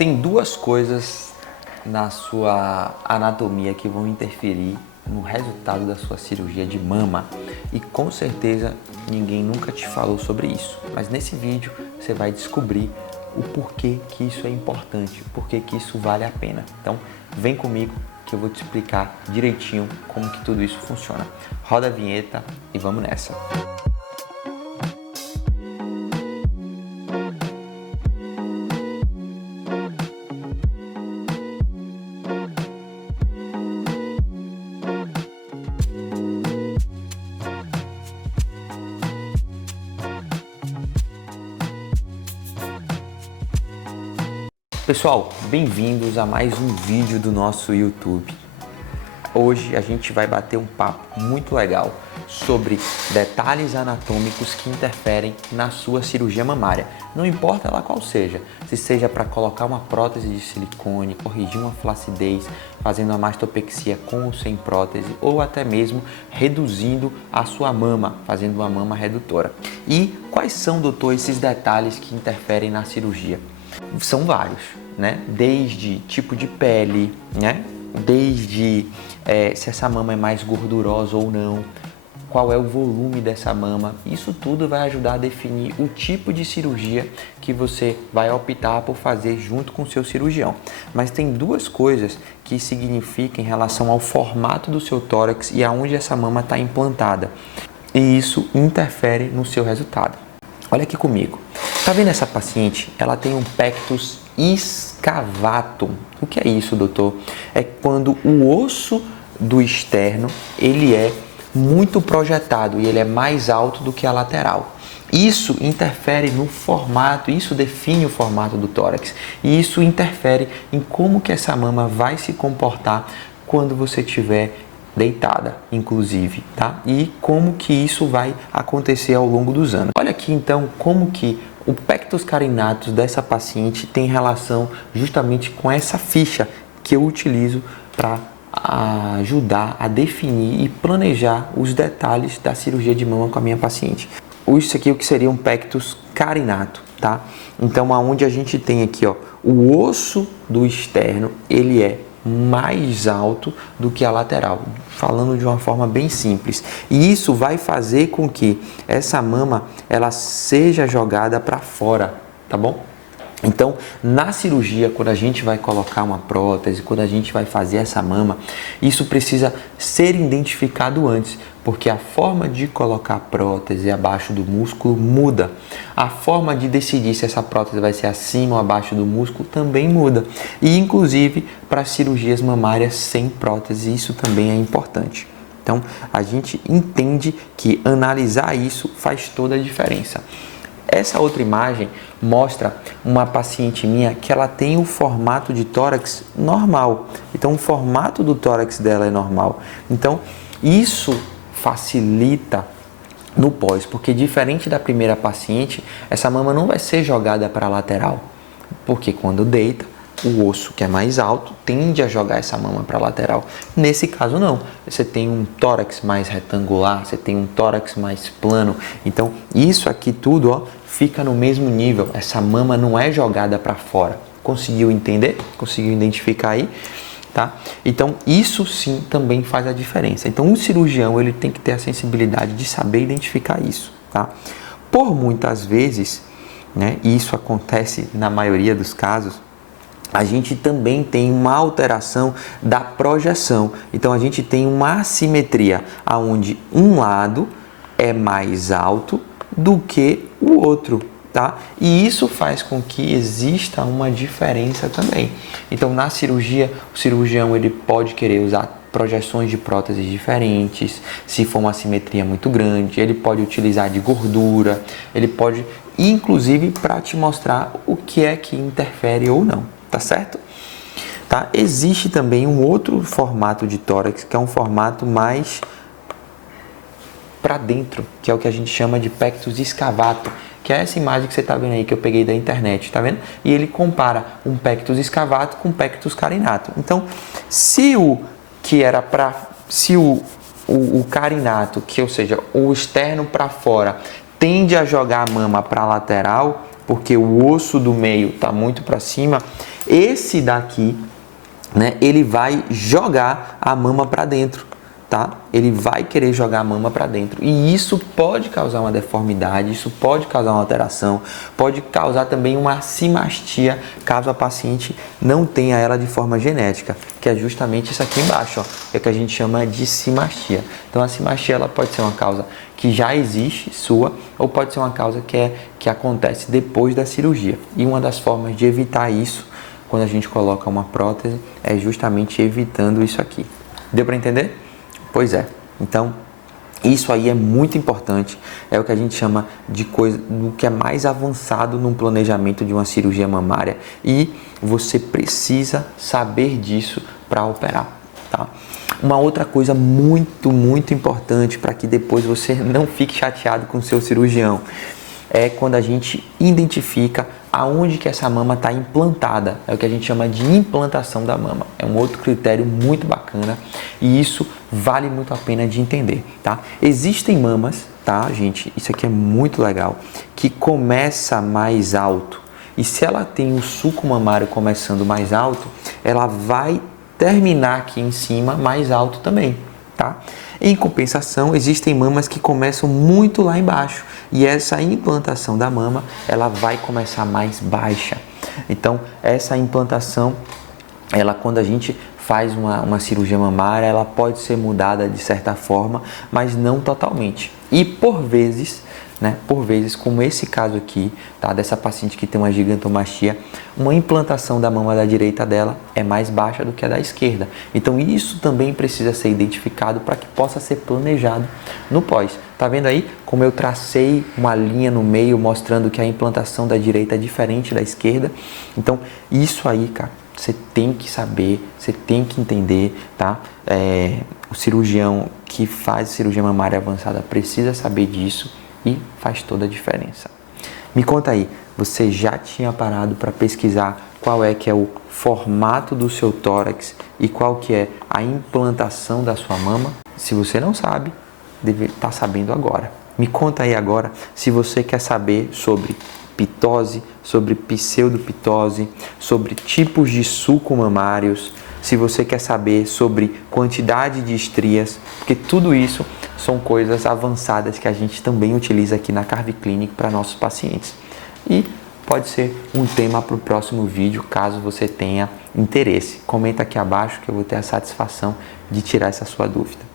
Tem duas coisas na sua anatomia que vão interferir no resultado da sua cirurgia de mama e com certeza ninguém nunca te falou sobre isso. Mas nesse vídeo você vai descobrir o porquê que isso é importante, o porquê que isso vale a pena. Então vem comigo que eu vou te explicar direitinho como que tudo isso funciona. Roda a vinheta e vamos nessa! Pessoal, bem-vindos a mais um vídeo do nosso YouTube. Hoje a gente vai bater um papo muito legal sobre detalhes anatômicos que interferem na sua cirurgia mamária. Não importa ela qual seja, se seja para colocar uma prótese de silicone, corrigir uma flacidez, fazendo uma mastopexia com ou sem prótese, ou até mesmo reduzindo a sua mama, fazendo uma mama redutora. E quais são, doutor, esses detalhes que interferem na cirurgia? São vários, né? Desde tipo de pele, né? Desde se essa mama é mais gordurosa ou não, qual é o volume dessa mama. Isso tudo vai ajudar a definir o tipo de cirurgia que você vai optar por fazer junto com o seu cirurgião. Mas tem duas coisas que significam em relação ao formato do seu tórax e aonde essa mama está implantada. E isso interfere no seu resultado. Olha aqui comigo. Tá vendo essa paciente? Ela tem um pectus excavatum. O que é isso, doutor? É quando o osso do externo, ele é muito projetado e ele é mais alto do que a lateral. Isso interfere no formato, isso define o formato do tórax. E isso interfere em como que essa mama vai se comportar quando você estiver deitada, inclusive, tá? E como que isso vai acontecer ao longo dos anos. Olha aqui então como que o pectus carinatus dessa paciente tem relação justamente com essa ficha que eu utilizo para ajudar a definir e planejar os detalhes da cirurgia de mama com a minha paciente. Isso aqui é o que seria um pectus carinato, tá? Então, aonde a gente tem aqui, ó, o osso do externo, ele é mais alto do que a lateral, falando de uma forma bem simples. E isso vai fazer com que essa mama ela seja jogada para fora, tá bom? Então, na cirurgia, quando a gente vai colocar uma prótese, quando a gente vai fazer essa mama, isso precisa ser identificado antes, porque a forma de colocar a prótese abaixo do músculo muda. A forma de decidir se essa prótese vai ser acima ou abaixo do músculo também muda. E, inclusive, para cirurgias mamárias sem prótese, isso também é importante. Então, a gente entende que analisar isso faz toda a diferença. Essa outra imagem mostra uma paciente minha que ela tem o formato de tórax normal. Então, o formato do tórax dela é normal. Então, isso facilita no pós, porque diferente da primeira paciente, essa mama não vai ser jogada para a lateral. Porque quando deita, o osso que é mais alto tende a jogar essa mama para a lateral. Nesse caso não, você tem um tórax mais retangular, você tem um tórax mais plano. Então isso aqui tudo, ó, fica no mesmo nível. Essa mama não é jogada para fora. Conseguiu entender? Conseguiu identificar aí? Tá? Então isso sim também faz a diferença. Então o cirurgião ele tem que ter a sensibilidade de saber identificar isso. Tá? Por muitas vezes, né, e isso acontece na maioria dos casos, a gente também tem uma alteração da projeção. Então, a gente tem uma assimetria, onde um lado é mais alto do que o outro, tá? E isso faz com que exista uma diferença também. Então, na cirurgia, o cirurgião ele pode querer usar projeções de próteses diferentes, se for uma assimetria muito grande, ele pode utilizar de gordura, ele pode, inclusive, para te mostrar o que é que interfere ou não. Tá certo? Tá? Existe também um outro formato de tórax, que é um formato mais para dentro, que é o que a gente chama de pectus excavatum, que é essa imagem que você está vendo aí, que eu peguei da internet, tá vendo? E ele compara um pectus excavatum com um pectus carinatum. Então, se o carinato, que ou seja, o externo para fora, tende a jogar a mama para a lateral, porque o osso do meio está muito para cima, esse daqui, né, ele vai jogar a mama para dentro, tá? Ele vai querer jogar a mama para dentro e isso pode causar uma deformidade, isso pode causar uma alteração, pode causar também uma assimastia, caso a paciente não tenha ela de forma genética, que é justamente isso aqui embaixo, ó, é o que a gente chama de simastia. Então a simastia ela pode ser uma causa que já existe sua ou pode ser uma causa que acontece depois da cirurgia. E uma das formas de evitar isso quando a gente coloca uma prótese é justamente evitando isso aqui. Deu para entender? Pois é. Então, isso aí é muito importante, é o que a gente chama de coisa do que é mais avançado num planejamento de uma cirurgia mamária e você precisa saber disso para operar, tá? Uma outra coisa muito importante para que depois você não fique chateado com o seu cirurgião é quando a gente identifica aonde que essa mama está implantada. É o que a gente chama de implantação da mama. É um outro critério muito bacana e isso vale muito a pena de entender, tá? Existem mamas, tá, gente? Isso aqui é muito legal, que começa mais alto. E se ela tem o sulco mamário começando mais alto, ela vai terminar aqui em cima mais alto também, tá? Em compensação, existem mamas que começam muito lá embaixo e essa implantação da mama, ela vai começar mais baixa. Então, essa implantação, ela quando a gente faz uma cirurgia mamária, ela pode ser mudada de certa forma, mas não totalmente. E por vezes, como esse caso aqui, tá, dessa paciente que tem uma gigantomastia, uma implantação da mama da direita dela é mais baixa do que a da esquerda. Então isso também precisa ser identificado para que possa ser planejado no pós. Tá vendo aí como eu tracei uma linha no meio mostrando que a implantação da direita é diferente da esquerda? Então isso aí, cara, você tem que saber, você tem que entender, tá? O cirurgião que faz cirurgia mamária avançada precisa saber disso e faz toda a diferença. Me conta aí, você já tinha parado para pesquisar qual é que é o formato do seu tórax e qual que é a implantação da sua mama? Se você não sabe, deve estar sabendo agora. Me conta aí agora se você quer saber sobre pitose, sobre pseudopitose, sobre tipos de sulco mamários, se você quer saber sobre quantidade de estrias, porque tudo isso são coisas avançadas que a gente também utiliza aqui na Carve Clinic para nossos pacientes. E pode ser um tema para o próximo vídeo, caso você tenha interesse. Comenta aqui abaixo que eu vou ter a satisfação de tirar essa sua dúvida.